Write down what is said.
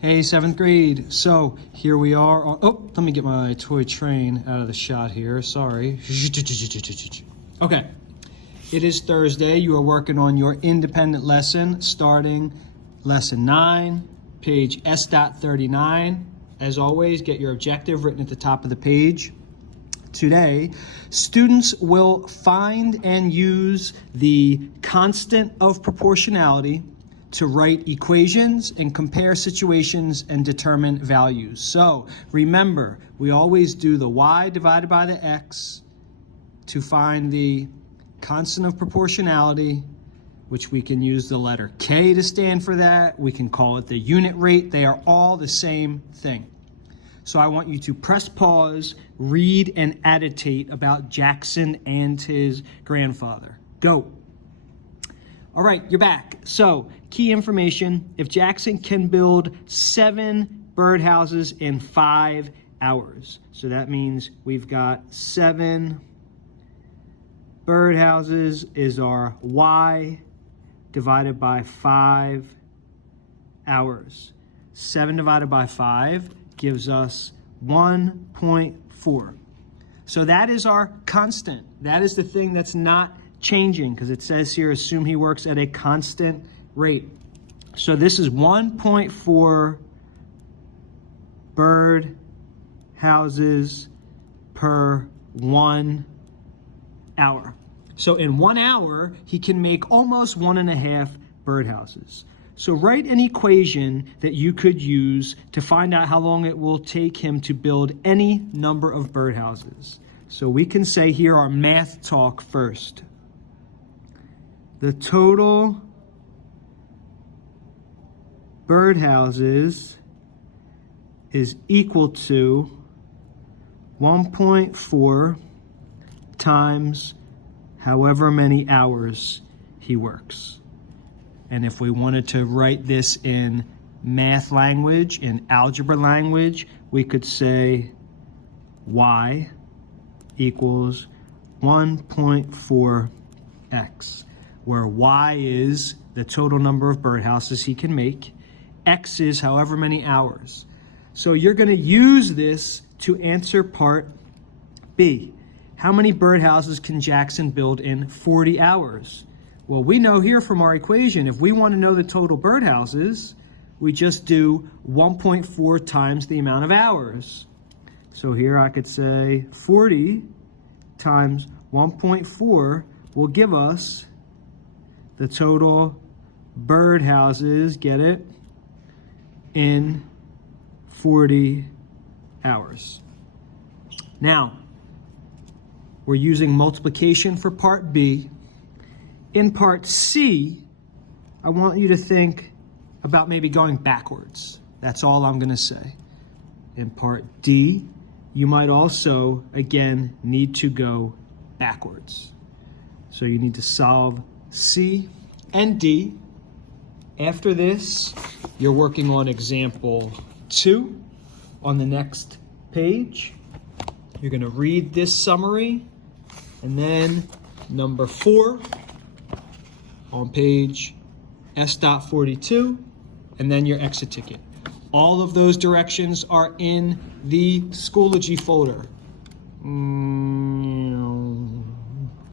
Hey, 7th grade. So here we are on, oh, let me get my toy train out of the shot here. Sorry. Okay. It is Thursday. You are working on your independent lesson, starting lesson 9, page S.39. As always, get your objective written at the top of the page. Today, students will find and use the constant of proportionality to write equations and compare situations and determine values. So remember, we always do the y divided by the x to find the constant of proportionality, which we can use the letter K to stand for that. We can call it the unit rate. They are all the same thing. So I want you to press pause, read and annotate about Jackson and his grandfather. Go. All right, you're back. So, key information, if Jackson can build 7 birdhouses in 5 hours. So that means we've got 7 birdhouses is our Y divided by 5 hours. 7 divided by 5 gives us 1.4. So that is our constant. That is the thing that's not changing, because it says here, assume he works at a constant rate. So this is 1.4 bird houses per 1 hour. So in 1 hour, he can make almost 1.5 birdhouses. So write an equation that you could use to find out how long it will take him to build any number of birdhouses. So we can say here our math talk first. The total birdhouses is equal to 1.4 times however many hours he works. And if we wanted to write this in math language, in algebra language, we could say y equals 1.4x. where y is the total number of birdhouses he can make, x is however many hours. So you're going to use this to answer part B. How many birdhouses can Jackson build in 40 hours? Well, we know here from our equation, if we want to know the total birdhouses, we just do 1.4 times the amount of hours. So here I could say 40 times 1.4 will give us the total birdhouses, get it, in 40 hours. Now, we're using multiplication for part B. In part C, I want you to think about maybe going backwards. That's all I'm going to say. In part D, you might also, again, need to go backwards. So you need to solve C and D. After this, you're working on example 2 on the next page. You're going to read this summary, and then number 4 on page S.42, and then your exit ticket. All of those directions are in the Schoology folder.